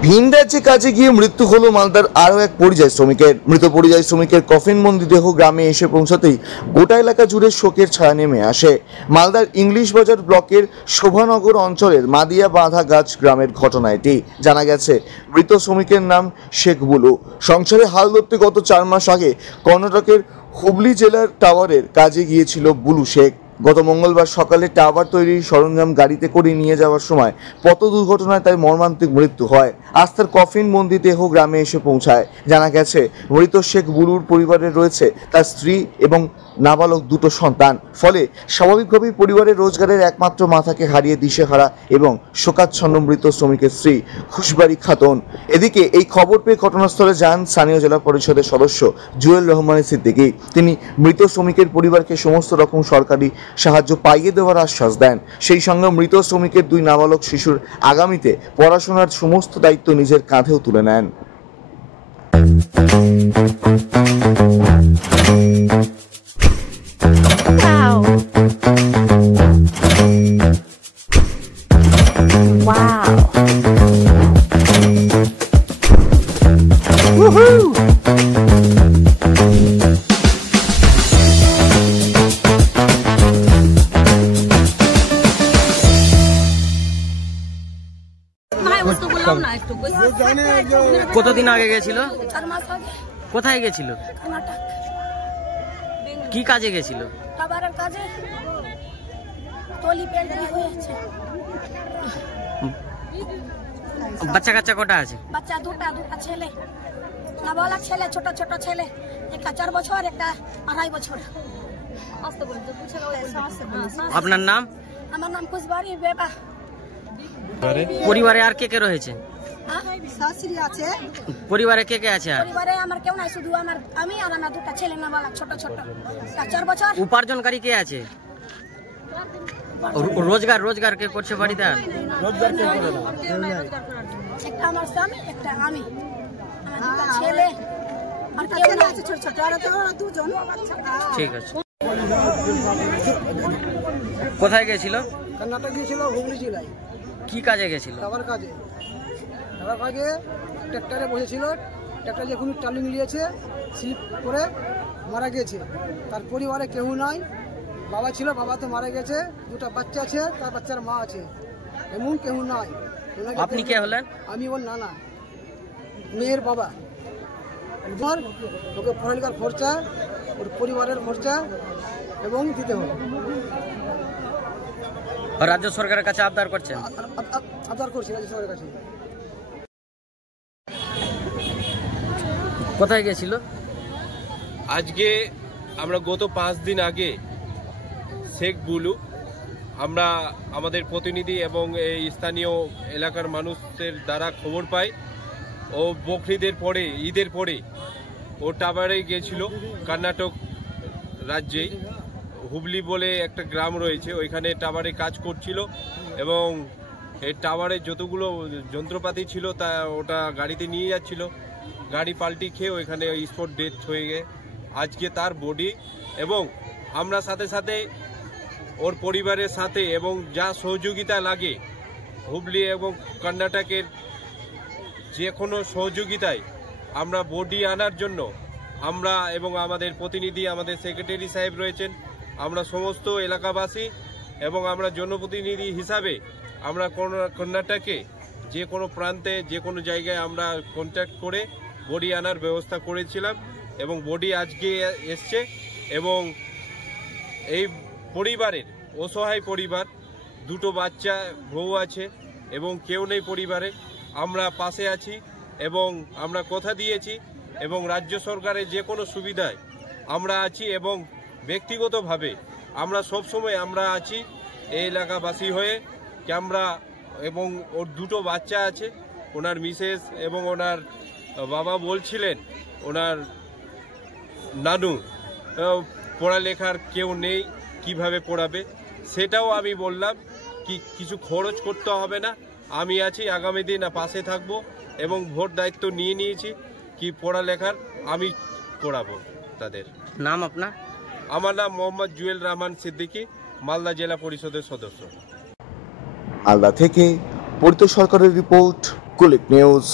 ভিন রাজ্যে কাজে গিয়ে মৃত্যু হলো মালদার আরও এক পরিযায়ী শ্রমিকের। মৃত পরিযায়ী শ্রমিকের কফিনবন্দি দেহ গ্রামে এসে পৌঁছাতেই গোটা এলাকা জুড়ে শোকের ছায়া নেমে আসে। মালদার ইংলিশ বাজার ব্লকের শোভানগর অঞ্চলের মাদিয়া বাঁধা গাছ গ্রামের ঘটনা এটি। জানা গেছে, মৃত শ্রমিকের নাম শেখ বুলু। সংসারে হাল ধরতে গত 4 মাস আগে কর্ণাটকের হুবলি জেলার টাওয়ারের কাজে গিয়েছিল বুলু শেখ। গত মঙ্গলবার সকালে টাওয়ার তৈরির সরঞ্জাম গাড়িতে করে নিয়ে যাওয়ার সময় পথ দুর্ঘটনায় তার মর্মান্তিক মৃত্যু হয়। আজ তার কফিনবন্দি দেহ গ্রামে এসে পৌঁছায়। জানা গেছে, মৃত শেখ বুলুর পরিবারে রয়েছে তার স্ত্রী এবং নাবালক 2 সন্তান। ফলে স্বাভাবিকভাবেই পরিবারের রোজগারের একমাত্র মাথাকে হারিয়ে দিশেহারা এবং শোকাচ্ছন্ন মৃত শ্রমিকের স্ত্রী খুশবাড়ি খাতুন। এদিকে এই খবর পেয়ে ঘটনাস্থলে যান স্থানীয় জেলা পরিষদের সদস্য জুয়েল রহমান সিদ্দিকী। তিনি মৃত শ্রমিকের পরিবারকে সমস্ত রকম সরকারি সাহায্য পাইয়ে দেওয়ার আশ্বাস দেন। সেই সঙ্গে মৃত শ্রমিকের 2 নাবালক শিশুর আগামীতে পড়াশোনার সমস্ত দায়িত্ব নিজের কাঁধেও তুলে নেন। কতদিন আগে গেছিল? 4 মাস আগে। কোথায় গেছিল? কর্ণাটক। কি কাজে গেছিল? টাওয়ারের কাজে। টলি পেন্টিং হয়েছে। বাচ্চা কাচ্চা কটা আছে? বাচ্চা দুটা ছেলে। নাবালক ছেলে, ছোট ছোট ছেলে। একটা 4 বছর, একটা 2.5 বছর। আপনার নাম? আমার নাম খুশবাড়ি বেবা। পরিবারে আর কে কে রয়েছে? শাশুড়ি আছে। পরিবারে কে কে আছে? পরিবারে আমার কেউ নাই, শুধু আমি আর আমার 2 ছেলে নাবালক ছোট ছোট। 4 বছর। উপার্জনকারী কে আছে? রোজগার কে করছে বাড়িতে? একটা আমার স্বামী, একটা আমি, আমার 2 ছেলে আর কেউ নাই আছে, ছোট ছোট। আর 2 ঠিক আছে। কোথায় গেছিল? কর্ণাটক গিয়েছিল, হুগলি জেলায়। কি কাজে গেছিল? টাওয়ার কাজে ট্রাক্টরে বসেছিল। ট্রাক্টর যখন টালি মিলিয়েছে, স্লিপ করে মারা গেছে। তার পরিবারে কেউ নাই। বাবা ছিল, বাবা তো মারা গেছে। 2টা বাচ্চা আছে, তার বাচ্চার মা আছে, এমন কেউ নাই। আপনি কে হলেন? আমি ওর নানা, মেয়ের বাবা। ওকে পড়ালেখার খরচা, ওর পরিবারের খরচা এবং দিতে হবে। রাজ্য সরকারের কাছে আবদার করছেন? আবদার করছি রাজ্য সরকারের কাছে। কোথায় গেছিল? আজকে আমরা গত 5 দিন আগে শেখ বুলু, আমরা আমাদের প্রতিনিধি এবং এই স্থানীয় এলাকার মানুষের দ্বারা খবর পাই ও বকরিদের পরে, ঈদের পরে ও টাওয়ারে গিয়েছিল। কর্ণাটক রাজ্যেই হুবলি বলে একটা গ্রাম রয়েছে, ওইখানে টাওয়ারে কাজ করছিল এবং এই টাওয়ারে যতগুলো যন্ত্রপাতি ছিল তা ওটা গাড়িতে নিয়ে যাচ্ছিল। গাড়ি পাল্টি খেয়ে ওইখানে স্পট ডেথ হয়ে গিয়ে আজকে তার বডি, এবং আমরা সাথে সাথে ওর পরিবারের সাথে এবং যা সহযোগিতা লাগে হুবলি এবং কর্ণাটকের যে কোনো সহযোগিতায় আমরা বডি আনার জন্য আমরা এবং আমাদের প্রতিনিধি, আমাদের সেক্রেটারি সাহেব রয়েছেন, আমরা সমস্ত এলাকাবাসী এবং আমরা জনপ্রতিনিধি হিসাবে আমরা কর্ণাটকে যে কোনো প্রান্তে, যে কোনো জায়গায় আমরা কন্ট্যাক্ট করে বডি আনার ব্যবস্থা করেছিলাম এবং বডি আজকে এসছে। এবং এই পরিবারের অসহায় পরিবার, 2 বাচ্চা, বউ আছে এবং কেউ নেই পরিবারে। আমরা পাশে আছি এবং আমরা কথা দিয়েছি এবং রাজ্য সরকারের যে কোনো সুবিধায় আমরা আছি এবং ব্যক্তিগতভাবে আমরা সবসময় আমরা আছি এই এলাকাবাসী হয়ে। আমরা এবং ওর 2 বাচ্চা আছে, ওনার মিসেস এবং ওনার বাবা বলছিলেন ওনার নানু পড়ালেখার কেউ নেই, কিভাবে পড়াবে, সেটাও আমি বললাম কি কিছু খরচ করতে হবে না, আমি আছি, আগামী দিন পাশে থাকবো এবং ভোট দায়িত্ব নিয়ে নিয়েছি কি পড়ালেখার আমি পড়াবো তাদের। নাম আপনার? আমার নাম মোহাম্মদ জুয়েল রহমান সিদ্দিকী, মালদা জেলা পরিষদের সদস্য। মালদা থেকে পরিত সরকারের রিপোর্ট। কুলিক নিউজ।